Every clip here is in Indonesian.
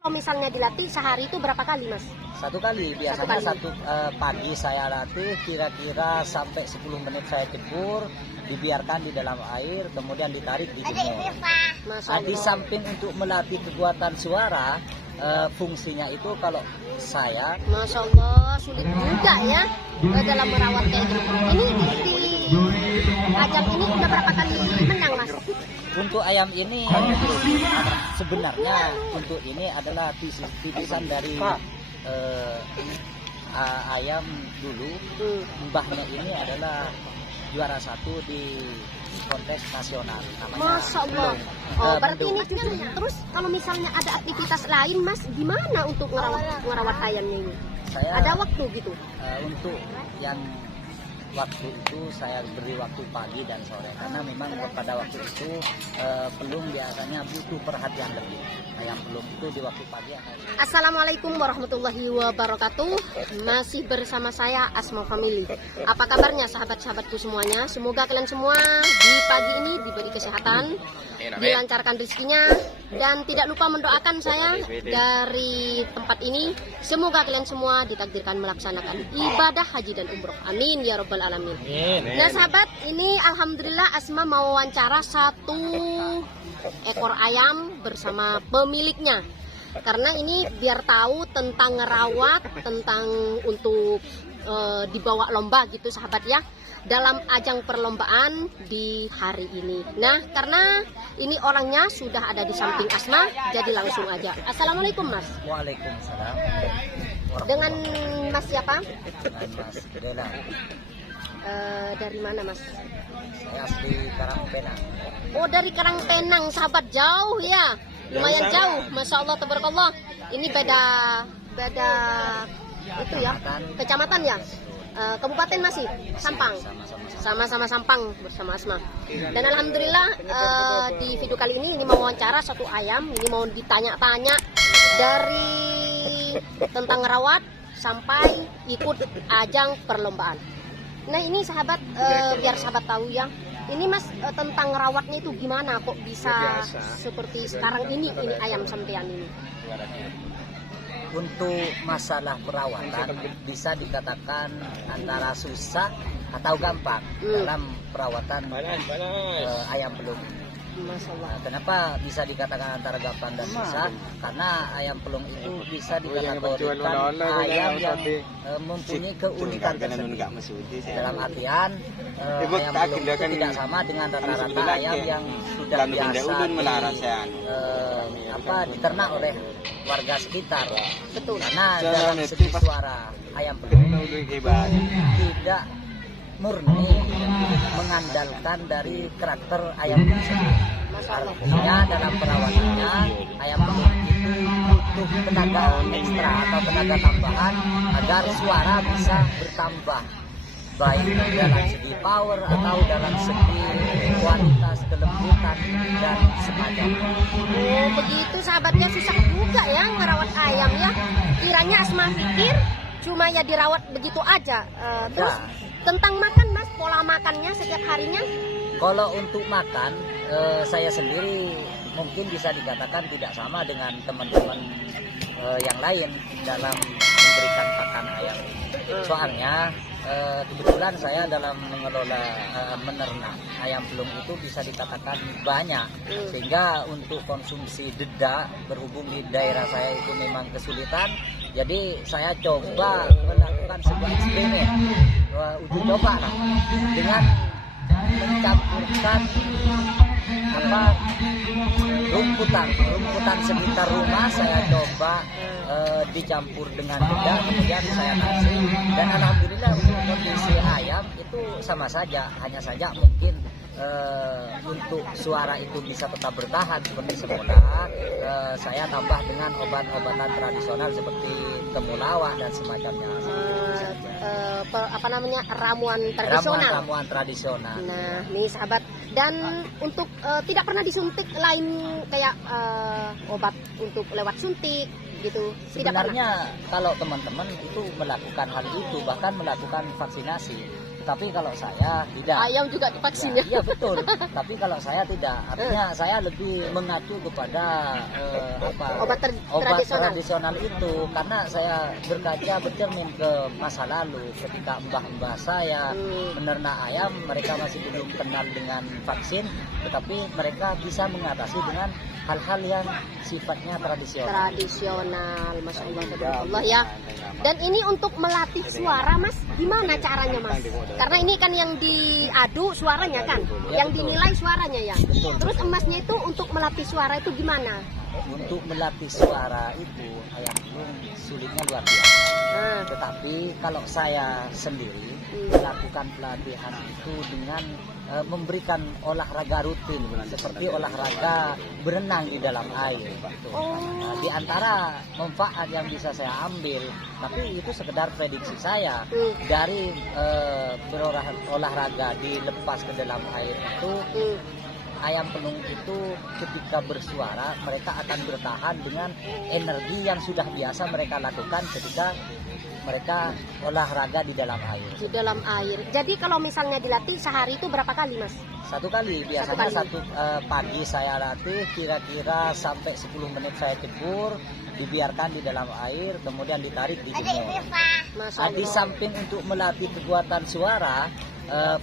Kalau misalnya dilatih sehari itu berapa kali, Mas? Satu kali, biasanya pagi saya latih kira-kira sampai 10 menit saya cebur, dibiarkan di dalam air, kemudian ditarik di jemur. Di samping untuk melatih kekuatan suara, fungsinya itu kalau saya, Masya Allah, sulit juga ya dalam merawat kayak gitu. Ini di ajang ini udah berapa kali menang, Mas? untuk ayam ini sebenarnya untuk ini adalah titisan dari ayam dulu. Mbahnya ini adalah juara 1 di kontes nasional namanya. Masya Allah. Oh, berarti ini kan terus kalau misalnya ada aktivitas lain, Mas, gimana untuk ngerawat ayamnya ini? Ada waktu gitu? Untuk yang waktu itu saya beri waktu pagi dan sore karena memang pada waktu itu pelung biasanya butuh perhatian lebih. Ayam pelung itu di waktu pagi akan. Assalamualaikum warahmatullahi wabarakatuh. Masih bersama saya Asma Family. Apa kabarnya sahabat-sahabatku semuanya? Semoga kalian semua di pagi ini diberi kesehatan, dilancarkan rezekinya, dan tidak lupa mendoakan saya dari tempat ini. Semoga kalian semua ditakdirkan melaksanakan ibadah haji dan umroh. Amin ya robbal alamin. Nah sahabat, ini alhamdulillah Asma mau wawancara 1 ekor ayam bersama pemiliknya. Karena ini biar tahu tentang ngerawat, tentang untuk dibawa lomba gitu sahabat ya, dalam ajang perlombaan di hari ini. Nah karena ini orangnya sudah ada di samping Asma, jadi langsung aja. Assalamualaikum, Mas. Waalaikumsalam. Dengan Mas siapa? Dengan Mas Dela. Dari mana, Mas? Saya asli Karangpenang. Oh, dari Karangpenang, sahabat, jauh ya, lumayan jauh. Masya Allah, tabarakallah. Ini beda itu ya, kecamatan ya, kabupaten masih Sampang, sama-sama Sampang bersama Asma. Dan alhamdulillah di video kali ini mau wawancara 1 ayam. Ini mau ditanya-tanya dari tentang ngerawat sampai ikut ajang perlombaan. Nah ini sahabat, biar sahabat tahu ya, ini Mas tentang rawatnya itu gimana kok bisa seperti sekarang ini ayam sampean ini? Untuk masalah perawatan bisa dikatakan antara susah atau gampang dalam perawatan ayam pelung. Kenapa bisa dikatakan antara gampang dan susah? Karena ayam pelung itu bisa dikategorikan ayam yang mempunyai keunikan tersendiri. Dalam artian ayam pelung itu tidak sama dengan rata-rata ayam yang sudah biasa diternak oleh warga sekitar. Betul. Karena dalam segi suara ayam pelung tidak murni mengandalkan dari karakter ayam pelung sendiri. Artinya dalam perawatannya ayam pelung itu butuh tenaga ekstra atau tenaga tambahan agar suara bisa bertambah, baik dalam segi power atau dalam segi kualitas, kelembutan dan semacamnya. Oh begitu sahabatnya, susah juga ya ngerawat ayam ya. Kiranya Asma pikir cuma ya dirawat begitu aja. Terus tentang makan, Mas, pola makannya setiap harinya? Kalau untuk makan, saya sendiri mungkin bisa dikatakan tidak sama dengan teman-teman yang lain dalam memberikan pakan ayam. Soalnya kebetulan saya dalam mengelola menernak ayam pelung itu bisa dikatakan banyak, sehingga untuk konsumsi dedak berhubung di daerah saya itu memang kesulitan. Jadi saya coba melakukan sebuah eksperimen, uji coba lah, dengan mencampurkan rumputan sekitar rumah. Saya coba dicampur dengan dedak, kemudian saya kasih, dan alhamdulillah untuk kondisi ayam itu sama saja, hanya saja mungkin untuk suara itu bisa tetap bertahan seperti semula. Saya tambah dengan obat-obatan tradisional seperti temulawak dan semacamnya. Ramuan tradisional. Nah, nih sahabat, dan untuk tidak pernah disuntik lain kayak obat untuk lewat suntik gitu. Sebenarnya kalau teman-teman itu melakukan hal itu, bahkan melakukan vaksinasi, Tapi kalau saya tidak. Ayam juga divaksin ya? Iya betul. Tapi kalau saya tidak, artinya saya lebih mengacu kepada Obat tradisional itu, karena saya berkaca bercermin ke masa lalu ketika mbah-mbah saya menernak ayam, mereka masih belum kenal dengan vaksin, tetapi mereka bisa mengatasi dengan hal-hal yang sifatnya tradisional. Masya Allah, tabarakallah ya. Dan ini untuk melatih suara Mas, gimana caranya Mas? Karena ini kan yang diadu suaranya kan, Ya, yang betul. dinilai suaranya ya. Betul. Terus emasnya itu untuk melatih suara itu gimana? Untuk melatih suara itu ayam belum sulitnya luar biasa. Nah, Tetapi kalau saya sendiri melakukan pelatihan itu dengan memberikan olahraga rutin seperti olahraga berenang di dalam air. Nah, di antara manfaat yang bisa saya ambil, tapi itu sekedar prediksi saya dari berolahraga dilepas ke dalam air itu, ayam pelung itu ketika bersuara mereka akan bertahan dengan energi yang sudah biasa mereka lakukan ketika mereka olahraga di dalam air. di dalam air. Jadi kalau misalnya dilatih sehari itu berapa kali Mas? Satu kali, biasanya Satu pagi saya latih kira-kira sampai 10 menit saya cebur, dibiarkan di dalam air, kemudian ditarik di jemur. Masya Di Allah. samping untuk melatih kekuatan suara,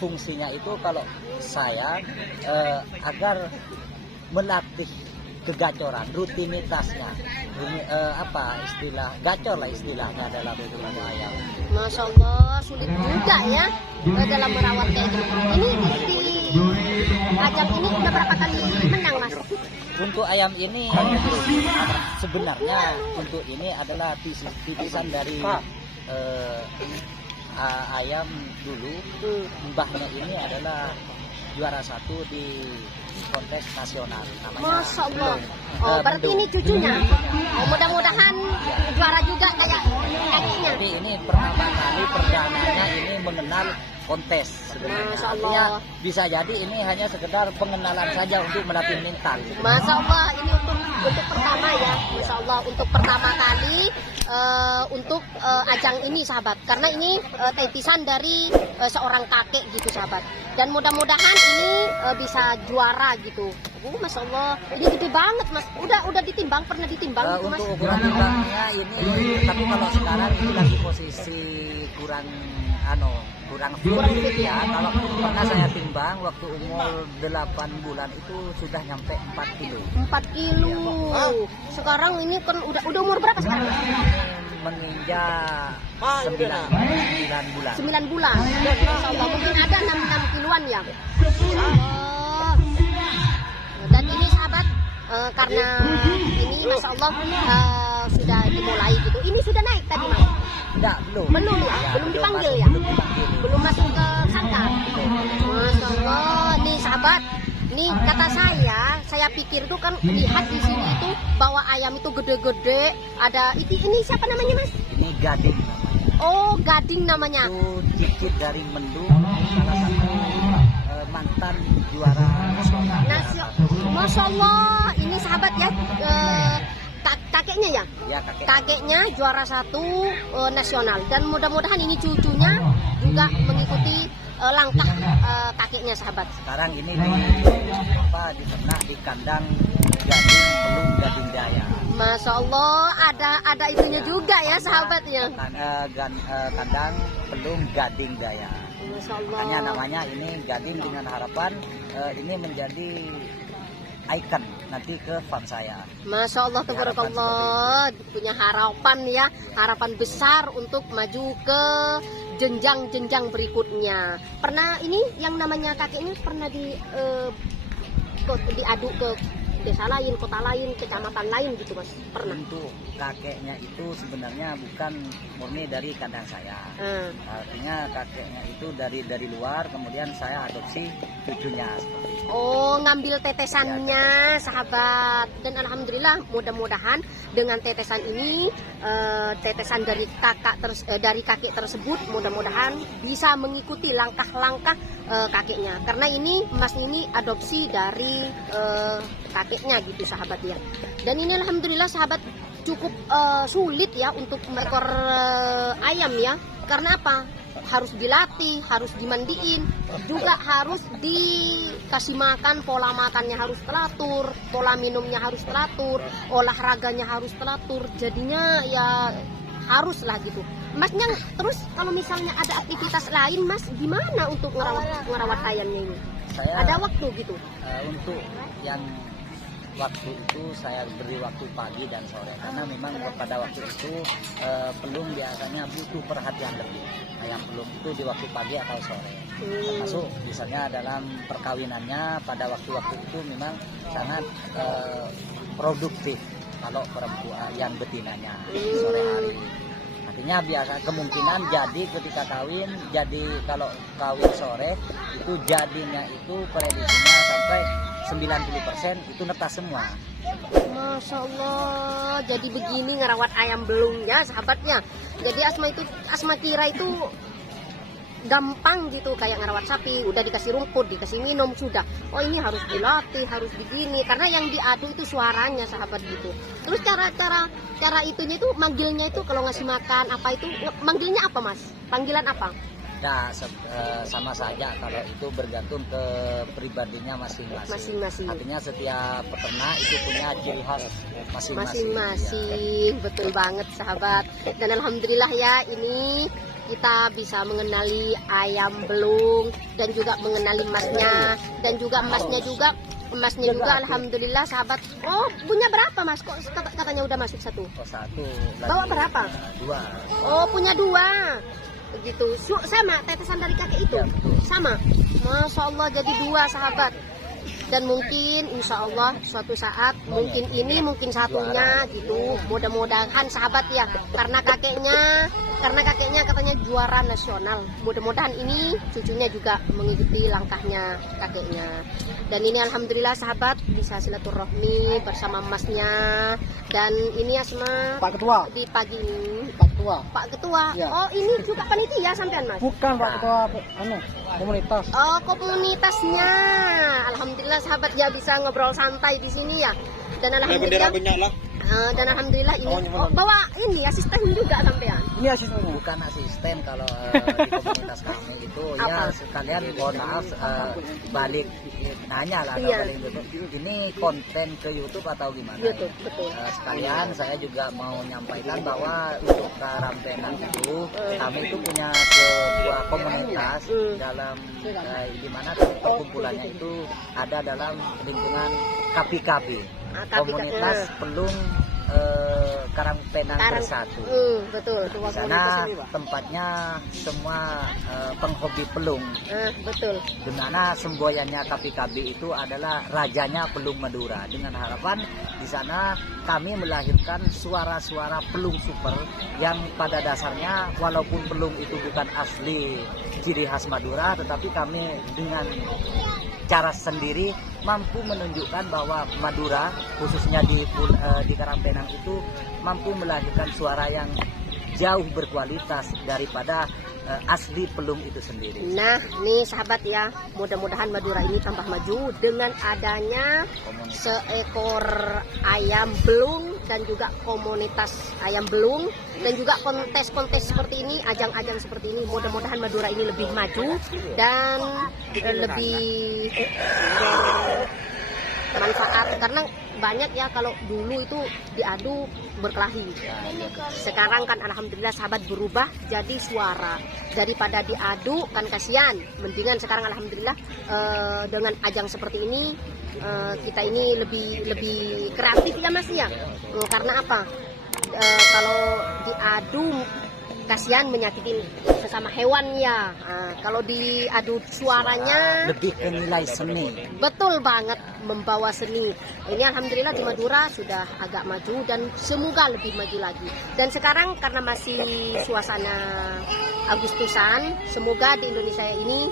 fungsinya itu kalau saya agar melatih kegacoran, rutinitasnya, gacor lah istilahnya dalam hidup ayam. Masya Allah, sulit juga ya dalam merawat kayak gitu. Ini di ajang ini udah berapa kali menang Mas? Untuk ayam ini sebenarnya untuk ini adalah titisan dari ayam dulu. Mbahnya ini adalah juara 1 di kontes nasional namanya. Masya Allah. Belum. Oh, berarti Belum. ini cucunya. Oh, mudah-mudahan juara juga kayak kakeknya. Jadi ini pertama kali perdananya ini mengenal kontes sebenarnya. Masya Allah. Artinya bisa jadi ini hanya sekedar pengenalan saja untuk melatih mental. Masya Allah, ini untuk pertama ya, Masya Allah, untuk pertama kali untuk ajang ini sahabat, karena ini titisan dari seorang kakek gitu sahabat, dan mudah-mudahan ini bisa juara gitu. Masya Allah, ini gede banget Mas, udah ditimbang, pernah ditimbang gitu Mas? Untuk ukuran timbangnya ini, tapi kalau sekarang ini lagi posisi kurang fit ya. Kalau pernah saya timbang waktu umur 8 bulan itu sudah nyampe 4 kilo. 4 kilo. Sekarang ini kan udah umur berapa sekarang? Menginjak 9 bulan. 9 bulan. Masya Allah, mungkin ada 6 kiloan ya. Masya Allah. Dan ini sahabat, karena ini Masya Allah sudah dimulai gitu. Ini sudah naik tadi Mas? Enggak, belum. Belum ya? Belum dipanggil ya? Belum dipanggil. Belum masuk ke sangkar. Masya Allah, nih sahabat, nih kata saya pikir tuh kan lihat di sini itu bahwa ayam itu gede-gede. Ada ini siapa namanya Mas? Ini gading namanya. Oh, gading namanya. Itu cicit dari Mendung, salah satu mantan juara nasional. Masya Allah, ini sahabat ya, kakeknya ya? Ya, kakek. Kakeknya juara 1 nasional, dan mudah-mudahan ini cucunya juga mengikuti langkah kakeknya sahabat. Sekarang ini diternak di kandang gading pelung gading daya. Masya Allah, ada itunya juga ya sahabat ya. Kandang pelung gading daya. Masya Allah. Makanya namanya ini gading, dengan harapan ini menjadi ikon nanti ke farm saya. Masya Allah, tabarakallah, punya harapan ya, harapan besar untuk maju ke jenjang-jenjang berikutnya. Pernah ini yang namanya kakeknya pernah diadu ke desa lain, kota lain, kecamatan lain gitu Mas? Pernah? Untuk kakeknya itu sebenarnya bukan murni dari kandang saya. Artinya kakeknya itu dari luar, kemudian saya adopsi cucunya seperti itu. Oh, ngambil tetesannya sahabat, dan alhamdulillah mudah-mudahan dengan tetesan ini, tetesan dari kakek tersebut, mudah-mudahan bisa mengikuti langkah-langkah kakeknya, karena ini Mas ini adopsi dari kakeknya gitu sahabat ya. Dan ini alhamdulillah sahabat cukup sulit ya untuk mengekor ayam ya. Karena apa? harus dilatih, harus dimandiin, juga harus dikasih makan, pola makannya harus teratur, pola minumnya harus teratur, olahraganya harus teratur. Jadinya ya haruslah gitu. Masnya terus kalau misalnya ada aktivitas lain, Mas gimana untuk ngerawat ayamnya ini? Saya Ada waktu gitu? untuk yang waktu itu saya beri waktu pagi dan sore, karena memang pada waktu itu pelung biasanya butuh perhatian lebih. Ayam pelung itu di waktu pagi atau sore, termasuk misalnya dalam perkawinannya pada waktu-waktu itu memang sangat produktif kalau perempuan yang betinanya sore hari. Artinya biasa kemungkinan jadi ketika kawin, jadi kalau kawin sore itu jadinya itu prediksinya sampai 90% itu netas semua. Masya Allah, jadi begini ngerawat ayam belungnya sahabatnya. Jadi Asma kira itu gampang gitu kayak ngerawat sapi, udah dikasih rumput, dikasih minum sudah. Oh ini harus dilatih, harus begini, karena yang diadu itu suaranya sahabat gitu. Terus cara itunya itu manggilnya itu kalau ngasih makan apa itu manggilnya apa Mas? Panggilan apa? Nah, sama saja kalau itu bergantung ke pribadinya masing-masing. Artinya setiap peternak itu punya ciri khas masing-masing. Ya. Betul banget sahabat. Dan alhamdulillah ya ini kita bisa mengenali ayam belung dan juga mengenali emasnya, dan juga emasnya juga alhamdulillah sahabat. Oh punya berapa Mas? Kok katanya udah masuk satu? Oh satu. Bawa berapa? Dua. Oh punya dua. Begitu sama tetesan dari kakek itu? Ya, sama. Masya Allah jadi dua sahabat. Dan mungkin insya Allah suatu saat mungkin ini mungkin satunya gitu, mudah-mudahan sahabat ya, karena kakeknya katanya juara nasional, mudah-mudahan ini cucunya juga mengikuti langkahnya kakeknya. Dan ini alhamdulillah sahabat bisa silaturahmi bersama emasnya. Dan ini Asma Pak Ketua di pagi ini Pak Ketua. Ya. Oh ini juga panitia sampean Mas? bukan Pak Ketua komunitas. Oh komunitasnya. Alhamdulillah sahabat ya bisa ngobrol santai di sini ya. Dan alhamdulillah ini bawa ini asisten juga sampean. Ini asistennya. Bukan asisten kalau di komunitas kami itu ya sekalian mohon maaf balik nanya lah Iya. balik YouTube. Ini konten ke YouTube atau gimana? YouTube, betul. Sekalian saya juga mau menyampaikan bahwa untuk Karampenan itu kami itu punya sebuah komunitas dalam di mana perkumpulannya itu ada dalam lingkungan KPKB, komunitas pelung Karangpenang Bersatu. Betul. Di sana tempatnya semua penghobi pelung. Betul. Di mana semboyannya KPKB itu adalah rajanya pelung Madura. Dengan harapan di sana kami melahirkan suara-suara pelung super yang pada dasarnya walaupun pelung itu bukan asli ciri khas Madura, tetapi kami dengan cara sendiri mampu menunjukkan bahwa Madura khususnya di Karangpenang itu mampu melahirkan suara yang jauh berkualitas daripada asli pelung itu sendiri. Nah, nih sahabat ya, mudah-mudahan Madura ini tambah maju dengan adanya seekor ayam belung dan juga komunitas ayam belung dan juga kontes-kontes seperti ini, ajang-ajang seperti ini. Mudah-mudahan Madura ini lebih maju dan lebih bermanfaat, karena banyak ya kalau dulu itu diadu berkelahi. Sekarang kan alhamdulillah sahabat berubah jadi suara, daripada diadu kan kasihan, mendingan sekarang alhamdulillah dengan ajang seperti ini kita ini lebih kreatif ya Mas ya. Karena apa? Kalau diadu kasihan menyakitin sesama hewan ya. Kalau diadu suaranya lebih ke nilai seni. Betul banget, membawa seni. Ini alhamdulillah di Madura sudah agak maju dan semoga lebih maju lagi. Dan sekarang karena masih suasana Agustusan, semoga di Indonesia ini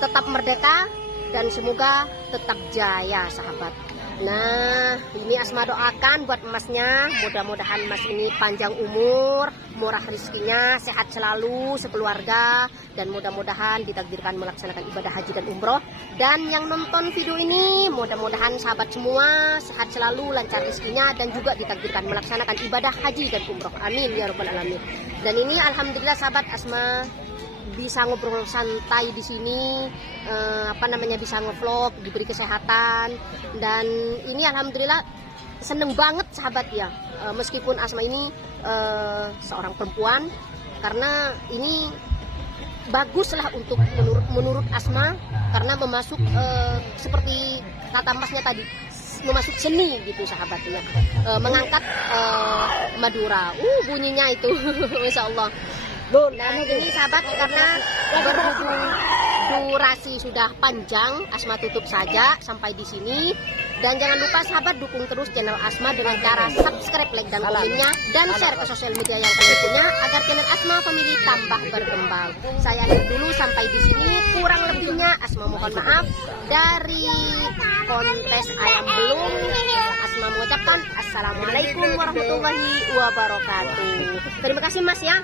tetap merdeka dan semoga tetap jaya sahabat. Nah, ini Asma doakan buat emasnya, mudah-mudahan emas ini panjang umur, murah rezekinya, sehat selalu sekeluarga, dan mudah-mudahan ditakdirkan melaksanakan ibadah haji dan umroh. Dan yang nonton video ini, mudah-mudahan sahabat semua sehat selalu, lancar rezekinya, dan juga ditakdirkan melaksanakan ibadah haji dan umroh. Amin ya rabbal alamin. Dan ini alhamdulillah sahabat Asma bisa ngobrol santai di sini, bisa ngevlog, diberi kesehatan, dan ini alhamdulillah seneng banget sahabat ya. Meskipun Asma ini seorang perempuan, karena ini baguslah untuk menurut Asma, karena memasuk seperti kata Masnya tadi, memasuk seni gitu sahabat ya, mengangkat Madura, bunyinya itu Masya Allah. Nah ini sahabat, karena berhubung durasi sudah panjang, Asma tutup saja sampai di sini. Dan jangan lupa sahabat, dukung terus channel Asma dengan cara subscribe, like, dan komennya, dan share ke sosial media yang kalian punya, agar channel Asma Family tambah berkembang. Saya akhiri dulu sampai di sini, kurang lebihnya Asma mohon maaf. Dari kontes ayam belum, Asma mengucapkan assalamualaikum warahmatullahi wabarakatuh. Terima kasih Mas ya.